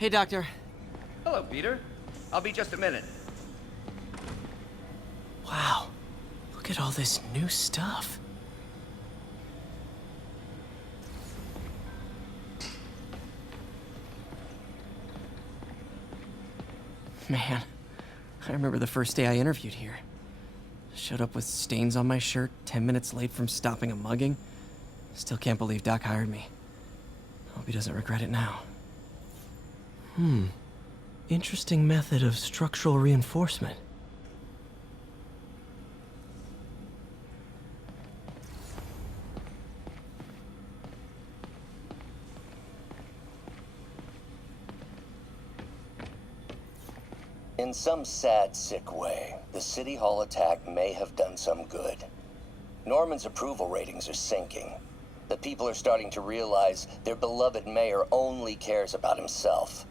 Hey, Doctor. Hello, Peter. I'll be just a minute. Wow. Look at all this new stuff. Man, I remember the first day I interviewed here. Showed up with stains on my shirt, 10 minutes late from stopping a mugging. Still can't believe Doc hired me. Hope he doesn't regret it now. Interesting method of structural reinforcement. In some sad, sick way, the City Hall attack may have done some good. Norman's approval ratings are sinking. The people are starting to realize their beloved mayor only cares about himself.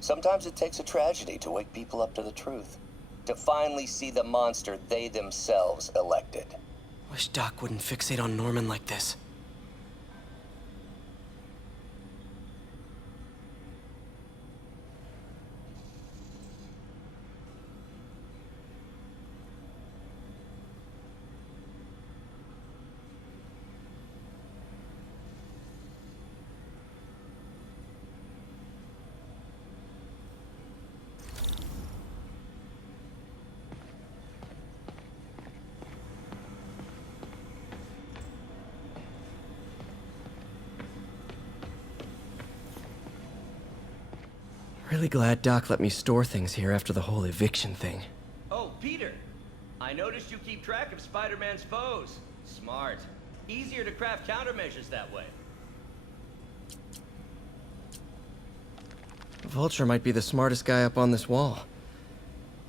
Sometimes it takes a tragedy to wake people up to the truth, to finally see the monster they themselves elected. Wish Doc wouldn't fixate on Norman like this. Really glad Doc let me store things here after the whole eviction thing. Oh, Peter! I noticed you keep track of Spider-Man's foes. Smart. Easier to craft countermeasures that way. Vulture might be the smartest guy up on this wall.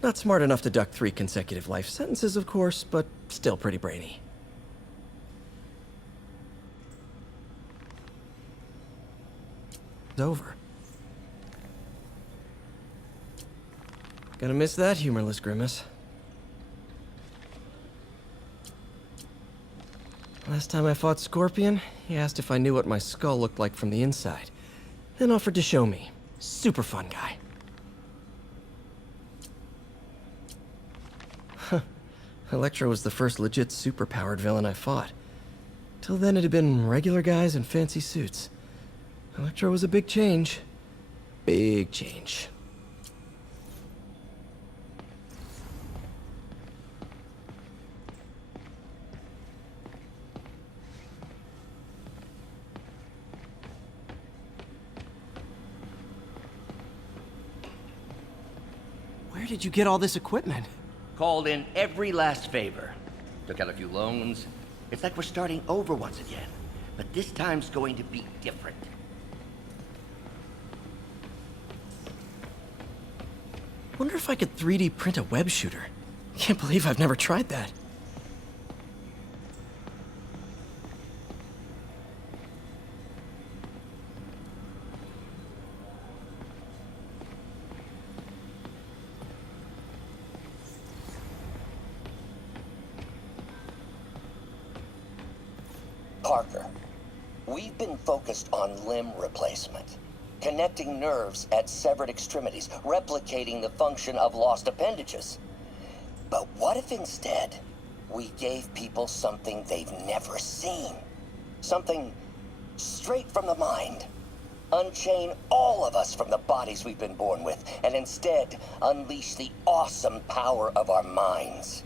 Not smart enough to duck 3 consecutive life sentences, of course, but still pretty brainy. It's over. Gonna miss that humorless grimace. Last time I fought Scorpion, he asked if I knew what my skull looked like from the inside, then offered to show me. Super fun guy. Huh. Electro was the first legit superpowered villain I fought. Till then it had been regular guys in fancy suits. Electro was a big change. Big change. Where did you get all this equipment? Called in every last favor. Took out a few loans. It's like we're starting over once again. But this time's going to be different. Wonder if I could 3D print a web shooter. Can't believe I've never tried that. Parker, we've been focused on limb replacement, connecting nerves at severed extremities, replicating the function of lost appendages. But what if instead we gave people something they've never seen? Something straight from the mind. Unchain all of us from the bodies we've been born with, and instead unleash the awesome power of our minds.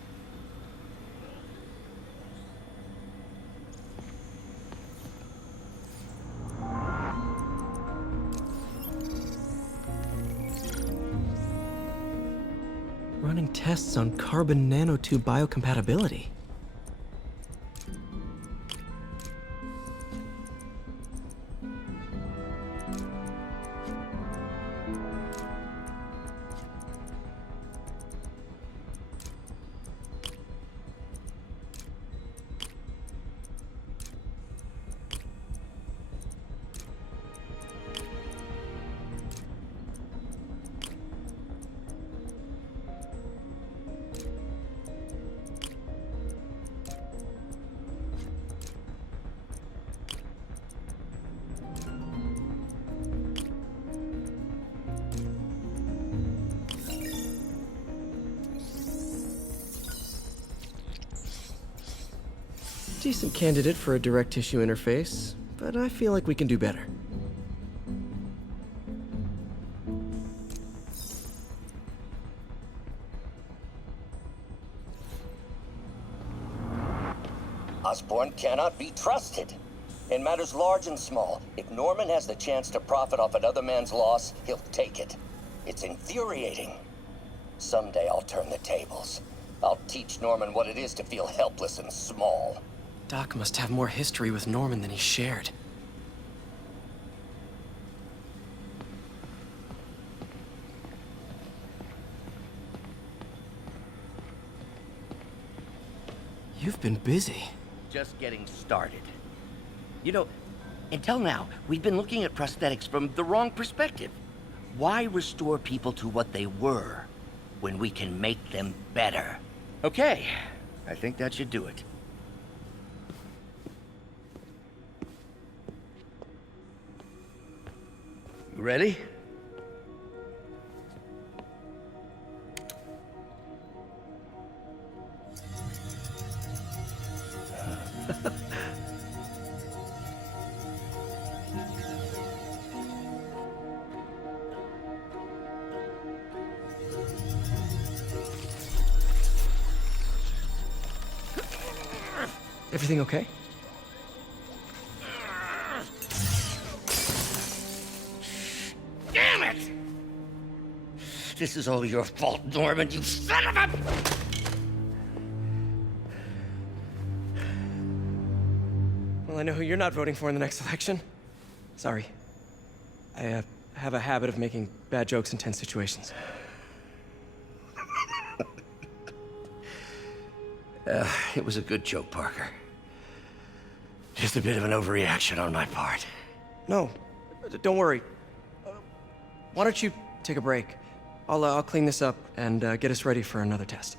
Running tests on carbon nanotube biocompatibility. Decent candidate for a direct tissue interface, but I feel like we can do better. Osborn cannot be trusted. In matters large and small, if Norman has the chance to profit off another man's loss, he'll take it. It's infuriating. Someday I'll turn the tables. I'll teach Norman what it is to feel helpless and small. Doc must have more history with Norman than he shared. You've been busy. Just getting started. You know, until now, we've been looking at prosthetics from the wrong perspective. Why restore people to what they were when we can make them better? Okay, I think that should do it. You ready? Everything okay? Damn it! This is all your fault, Norman, you son of a... Well, I know who you're not voting for in the next election. Sorry. I have a habit of making bad jokes in tense situations. It was a good joke, Parker. Just a bit of an overreaction on my part. No, don't worry. Why don't you take a break? I'll clean this up and get us ready for another test.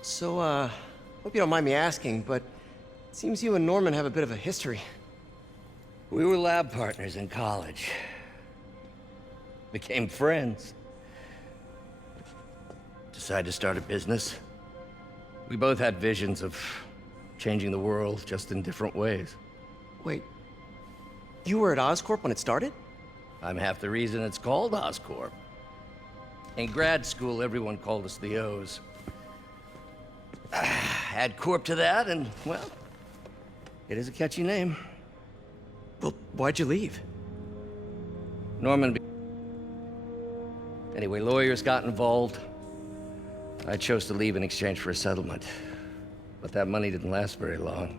So, hope you don't mind me asking, but it seems you and Norman have a bit of a history. We were lab partners in college. Became friends. Decided to start a business. We both had visions of changing the world, just in different ways. Wait, you were at Oscorp when it started? I'm half the reason it's called Oscorp. In grad school, everyone called us the O's. Add Corp to that, and, well, it is a catchy name. Well, why'd you leave? Norman... Anyway, lawyers got involved. I chose to leave in exchange for a settlement. But that money didn't last very long.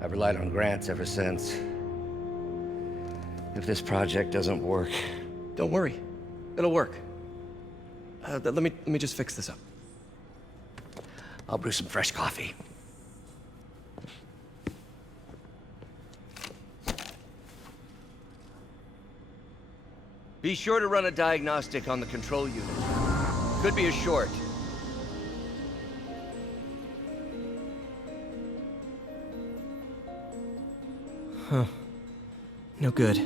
I've relied on grants ever since. If this project doesn't work... Don't worry. It'll work. Let me just fix this up. I'll brew some fresh coffee. Be sure to run a diagnostic on the control unit. Could be a short. No good.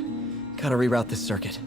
Gotta reroute this circuit.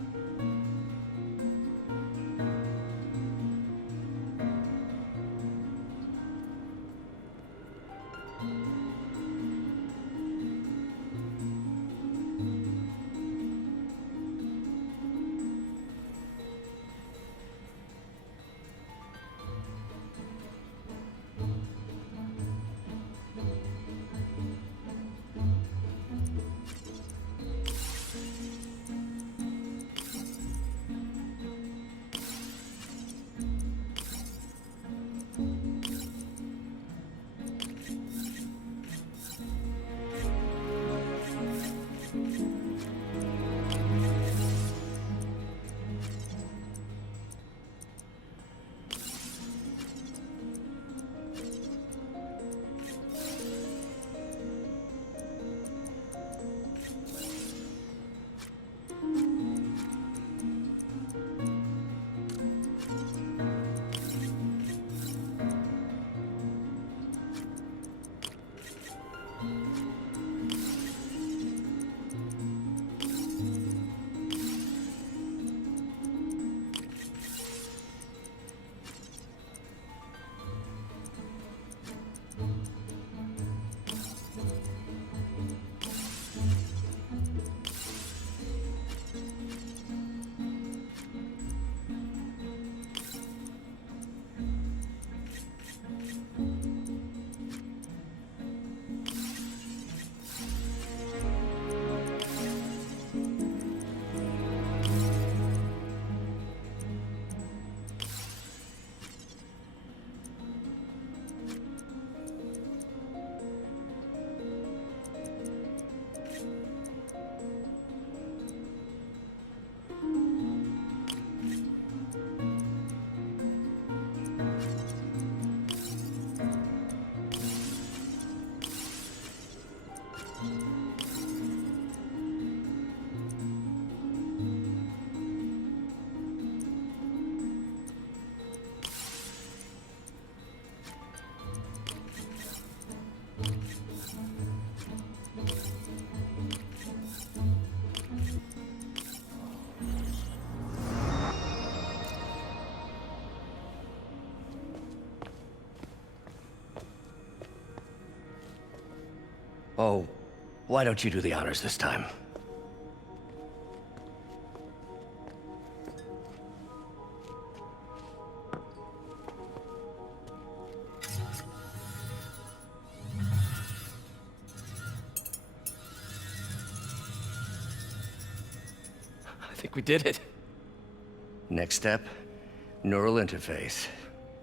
Oh, why don't you do the honors this time? I think we did it. Next step, neural interface.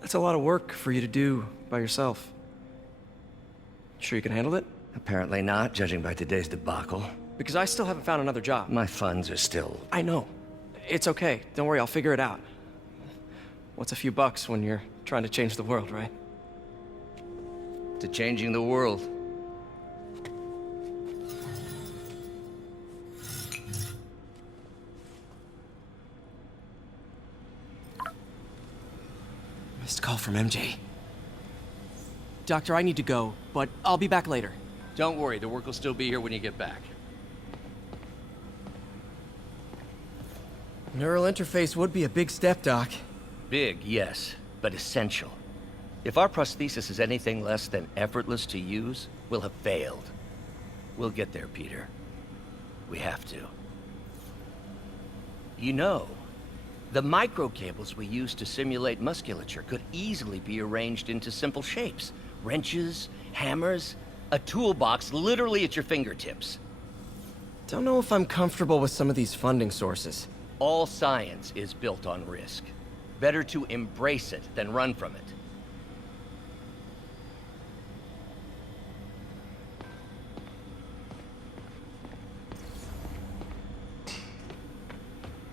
That's a lot of work for you to do by yourself. Sure you can handle it? Apparently not, judging by today's debacle. Because I still haven't found another job. My funds are still... I know. It's okay. Don't worry, I'll figure it out. What's a few bucks when you're trying to change the world, right? to changing the world. Missed call from MJ. Doctor, I need to go, but I'll be back later. Don't worry, the work will still be here when you get back. Neural interface would be a big step, Doc. Big, yes, but essential. If our prosthesis is anything less than effortless to use, we'll have failed. We'll get there, Peter. We have to. You know, the microcables we use to simulate musculature could easily be arranged into simple shapes. Wrenches, hammers, a toolbox literally at your fingertips. Don't know if I'm comfortable with some of these funding sources. All science is built on risk. Better to embrace it than run from it.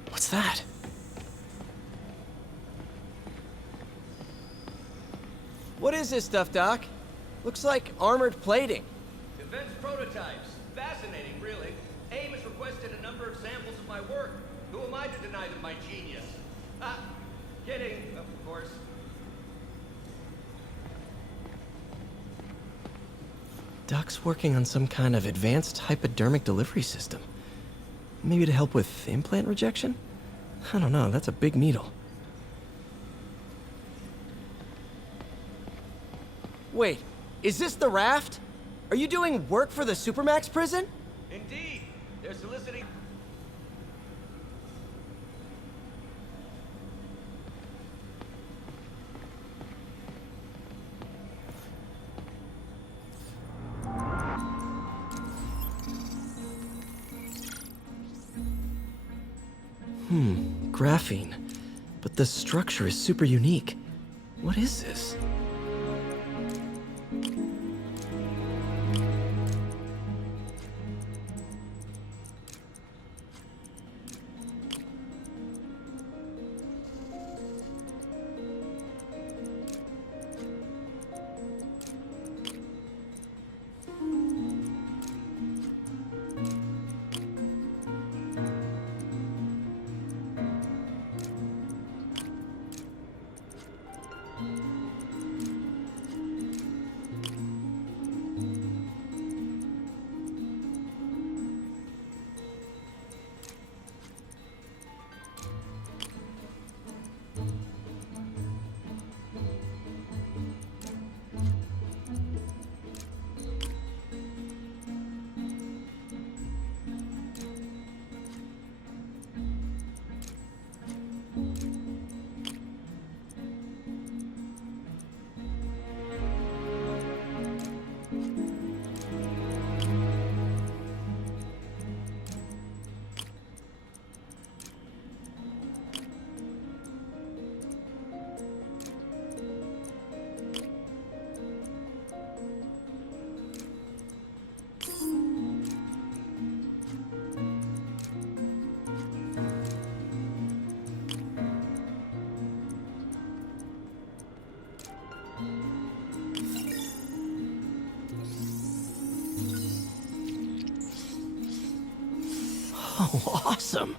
What's that? What is this stuff, Doc? Looks like armored plating. Advanced prototypes. Fascinating, really. AIM has requested a number of samples of my work. Who am I to deny them my genius? Ah, kidding, of course. Doc's working on some kind of advanced hypodermic delivery system. Maybe to help with implant rejection? I don't know, that's a big needle. Wait, is this the raft? Are you doing work for the Supermax prison? Indeed, they're soliciting... Graphene. But the structure is super unique. What is this? Oh, awesome!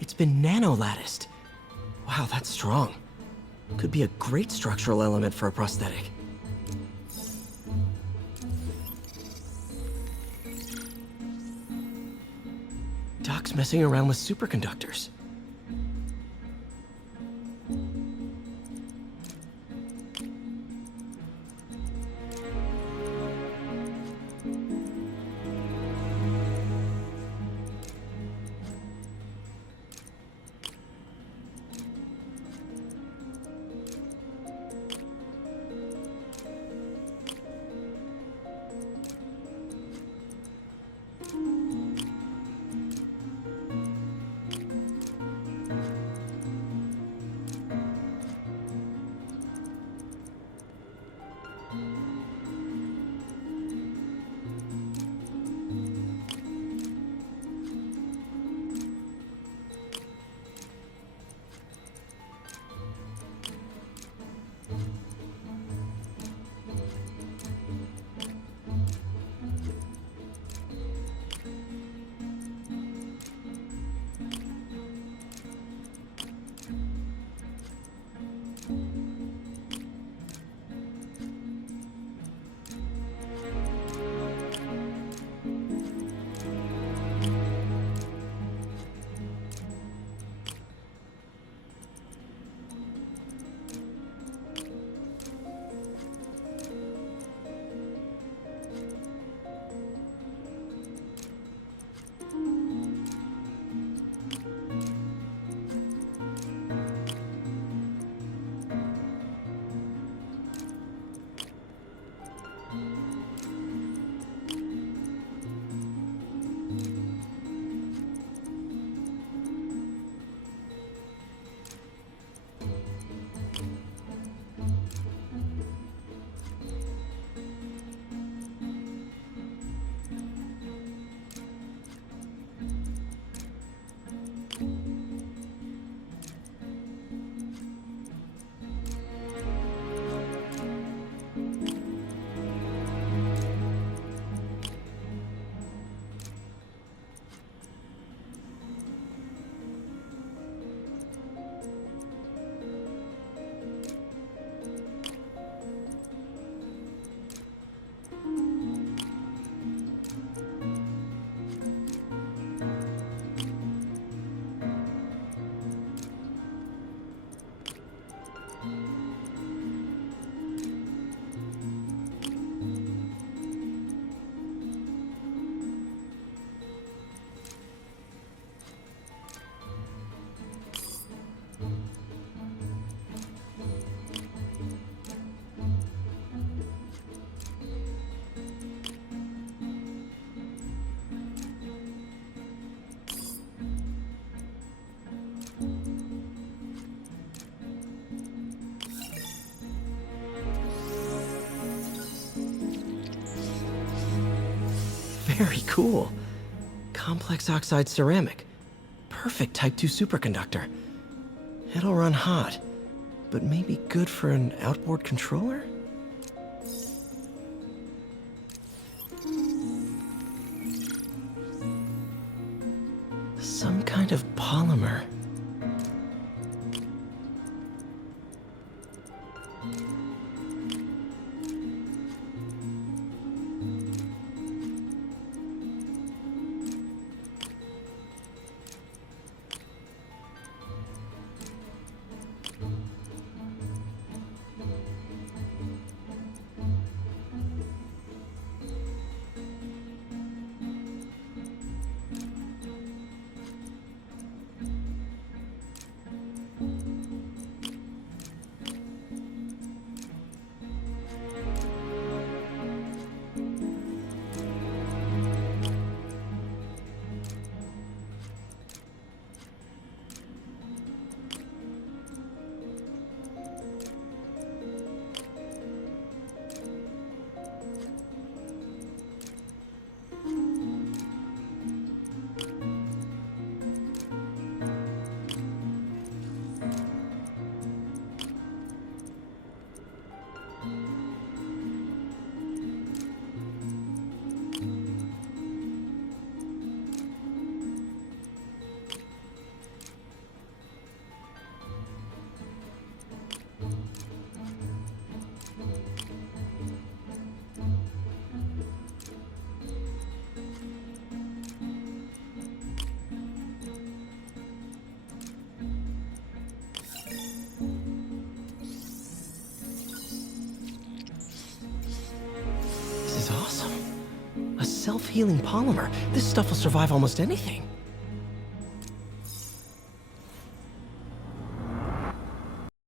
It's been nano-latticed. Wow, that's strong. Could be a great structural element for a prosthetic. Doc's messing around with superconductors. Very cool. Complex oxide ceramic. Perfect Type 2 superconductor. It'll run hot, but maybe good for an outboard controller? Some kind of polymer. This is awesome. A self-healing polymer. This stuff will survive almost anything.